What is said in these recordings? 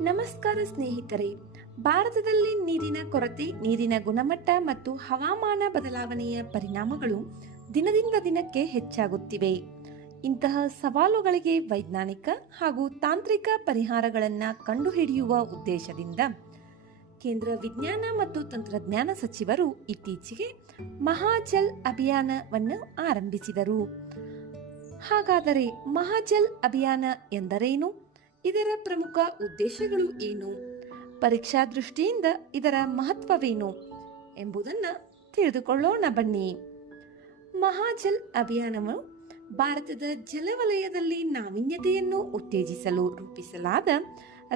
ನಮಸ್ಕಾರ ಸ್ನೇಹಿತರೆ. ಭಾರತದಲ್ಲಿ ನೀರಿನ ಕೊರತೆ, ನೀರಿನ ಗುಣಮಟ್ಟ ಮತ್ತು ಹವಾಮಾನ ಬದಲಾವಣೆಯ ಪರಿಣಾಮಗಳು ದಿನದಿಂದ ದಿನಕ್ಕೆ ಹೆಚ್ಚಾಗುತ್ತಿವೆ. ಇಂತಹ ಸವಾಲುಗಳಿಗೆ ವೈಜ್ಞಾನಿಕ ಹಾಗೂ ತಾಂತ್ರಿಕ ಪರಿಹಾರಗಳನ್ನು ಕಂಡುಹಿಡಿಯುವ ಉದ್ದೇಶದಿಂದ ಕೇಂದ್ರ ವಿಜ್ಞಾನ ಮತ್ತು ತಂತ್ರಜ್ಞಾನ ಸಚಿವರು ಇತ್ತೀಚೆಗೆ ಮಹಾಜಲ್ ಅಭಿಯಾನವನ್ನು ಆರಂಭಿಸಿದರು. ಹಾಗಾದರೆ ಮಹಾಜಲ್ ಅಭಿಯಾನ ಎಂದರೇನು? ಇದರ ಪ್ರಮುಖ ಉದ್ದೇಶಗಳು ಏನು? ಪರೀಕ್ಷಾ ದೃಷ್ಟಿಯಿಂದ ಇದರ ಮಹತ್ವವೇನು ಎಂಬುದನ್ನು ತಿಳಿದುಕೊಳ್ಳೋಣ ಬನ್ನಿ. ಮಹಾಜಲ್ ಅಭಿಯಾನವು ಭಾರತದ ಜಲವಲಯದಲ್ಲಿ ನಾವೀನ್ಯತೆಯನ್ನು ಉತ್ತೇಜಿಸಲು ರೂಪಿಸಲಾದ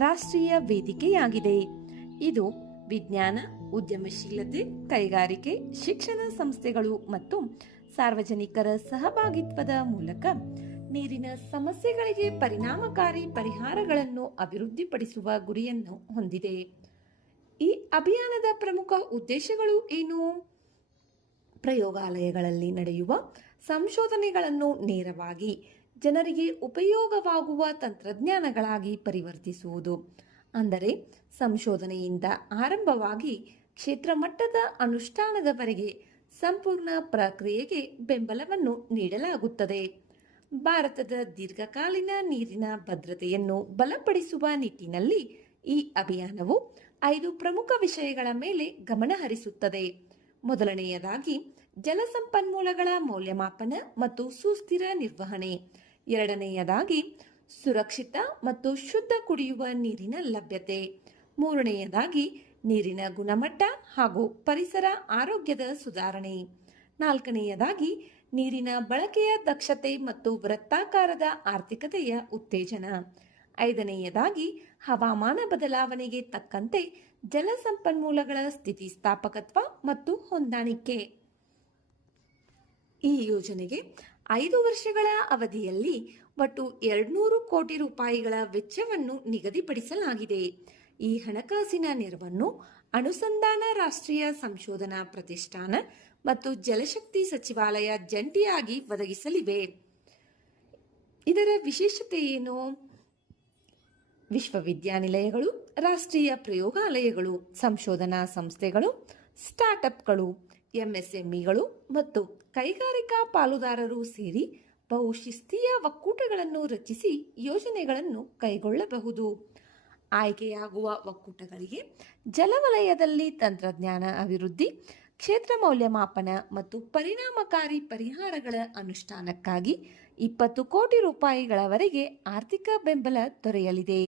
ರಾಷ್ಟ್ರೀಯ ವೇದಿಕೆಯಾಗಿದೆ. ಇದು ವಿಜ್ಞಾನ, ಉದ್ಯಮಶೀಲತೆ, ಕೈಗಾರಿಕೆ, ಶಿಕ್ಷಣ ಸಂಸ್ಥೆಗಳು ಮತ್ತು ಸಾರ್ವಜನಿಕರ ಸಹಭಾಗಿತ್ವದ ಮೂಲಕ ನೀರಿನ ಸಮಸ್ಯೆಗಳಿಗೆ ಪರಿಣಾಮಕಾರಿ ಪರಿಹಾರಗಳನ್ನು ಅಭಿವೃದ್ಧಿಪಡಿಸುವ ಗುರಿಯನ್ನು ಹೊಂದಿದೆ. ಈ ಅಭಿಯಾನದ ಪ್ರಮುಖ ಉದ್ದೇಶಗಳು ಏನು? ಪ್ರಯೋಗಾಲಯಗಳಲ್ಲಿ ನಡೆಯುವ ಸಂಶೋಧನೆಗಳನ್ನು ನೇರವಾಗಿ ಜನರಿಗೆ ಉಪಯೋಗವಾಗುವ ತಂತ್ರಜ್ಞಾನಗಳಾಗಿ ಪರಿವರ್ತಿಸುವುದು. ಅಂದರೆ ಸಂಶೋಧನೆಯಿಂದ ಆರಂಭವಾಗಿ ಕ್ಷೇತ್ರ ಮಟ್ಟದ ಅನುಷ್ಠಾನದವರೆಗೆ ಸಂಪೂರ್ಣ ಪ್ರಕ್ರಿಯೆಗೆ ಬೆಂಬಲವನ್ನು ನೀಡಲಾಗುತ್ತದೆ. ಭಾರತದ ದೀರ್ಘಕಾಲೀನ ನೀರಿನ ಭದ್ರತೆಯನ್ನು ಬಲಪಡಿಸುವ ನಿಟ್ಟಿನಲ್ಲಿ ಈ ಅಭಿಯಾನವು 5 ಪ್ರಮುಖ ವಿಷಯಗಳ ಮೇಲೆ ಗಮನ ಹರಿಸುತ್ತದೆ. ಮೊದಲನೆಯದಾಗಿ ಜಲಸಂಪನ್ಮೂಲಗಳ ಮೌಲ್ಯಮಾಪನ ಮತ್ತು ಸುಸ್ಥಿರ ನಿರ್ವಹಣೆ. ಎರಡನೆಯದಾಗಿ ಸುರಕ್ಷಿತ ಮತ್ತು ಶುದ್ಧ ಕುಡಿಯುವ ನೀರಿನ ಲಭ್ಯತೆ. ಮೂರನೆಯದಾಗಿ ನೀರಿನ ಗುಣಮಟ್ಟ ಹಾಗೂ ಪರಿಸರ ಆರೋಗ್ಯದ ಸುಧಾರಣೆ. ನಾಲ್ಕನೆಯದಾಗಿ ನೀರಿನ ಬಳಕೆಯ ದಕ್ಷತೆ ಮತ್ತು ವೃತ್ತಾಕಾರದ ಆರ್ಥಿಕತೆಯ ಉತ್ತೇಜನ. ಐದನೆಯದಾಗಿ ಹವಾಮಾನ ಬದಲಾವಣೆಗೆ ತಕ್ಕಂತೆ ಜಲಸಂಪನ್ಮೂಲಗಳ ಸ್ಥಿತಿಸ್ಥಾಪಕತ್ವ ಮತ್ತು ಹೊಂದಾಣಿಕೆ. ಈ ಯೋಜನೆಗೆ 5 ವರ್ಷಗಳ ಅವಧಿಯಲ್ಲಿ ಒಟ್ಟು 200 ಕೋಟಿ ರೂಪಾಯಿಗಳ ವೆಚ್ಚವನ್ನು ನಿಗದಿಪಡಿಸಲಾಗಿದೆ. ಈ ಹಣಕಾಸಿನ ನೆರವನ್ನು ಅನುಸಂಧಾನ ರಾಷ್ಟ್ರೀಯ ಸಂಶೋಧನಾ ಪ್ರತಿಷ್ಠಾನ ಮತ್ತು ಜಲಶಕ್ತಿ ಸಚಿವಾಲಯ ಜಂಟಿಯಾಗಿ ಒದಗಿಸಲಿವೆ. ಇದರ ವಿಶೇಷತೆ ಏನು? ವಿಶ್ವವಿದ್ಯಾನಿಲಯಗಳು, ರಾಷ್ಟ್ರೀಯ ಪ್ರಯೋಗಾಲಯಗಳು, ಸಂಶೋಧನಾ ಸಂಸ್ಥೆಗಳು, ಸ್ಟಾರ್ಟ್ಅಪ್ಗಳು, ಎಂಎಸ್ಎಂಇಗಳು ಮತ್ತು ಕೈಗಾರಿಕಾ ಪಾಲುದಾರರು ಸೇರಿ ಬಹುಶಿಸ್ತೀಯ ಒಕ್ಕೂಟಗಳನ್ನು ರಚಿಸಿ ಯೋಜನೆಗಳನ್ನು ಕೈಗೊಳ್ಳಬಹುದು. ಆಯ್ಕೆಯಾಗುವ ಒಕ್ಕೂಟಗಳಿಗೆ ಜಲವಲಯದಲ್ಲಿ ತಂತ್ರಜ್ಞಾನ ಅಭಿವೃದ್ಧಿ, ಕ್ಷೇತ್ರ ಮೌಲ್ಯಮಾಪನ ಮತ್ತು ಪರಿಣಾಮಕಾರಿ ಪರಿಹಾರಗಳ ಅನುಷ್ಠಾನಕ್ಕಾಗಿ 20 ಕೋಟಿ ರೂಪಾಯಿಗಳವರೆಗೆ ಆರ್ಥಿಕ ಬೆಂಬಲ ದೊರೆಯಲಿದೆ.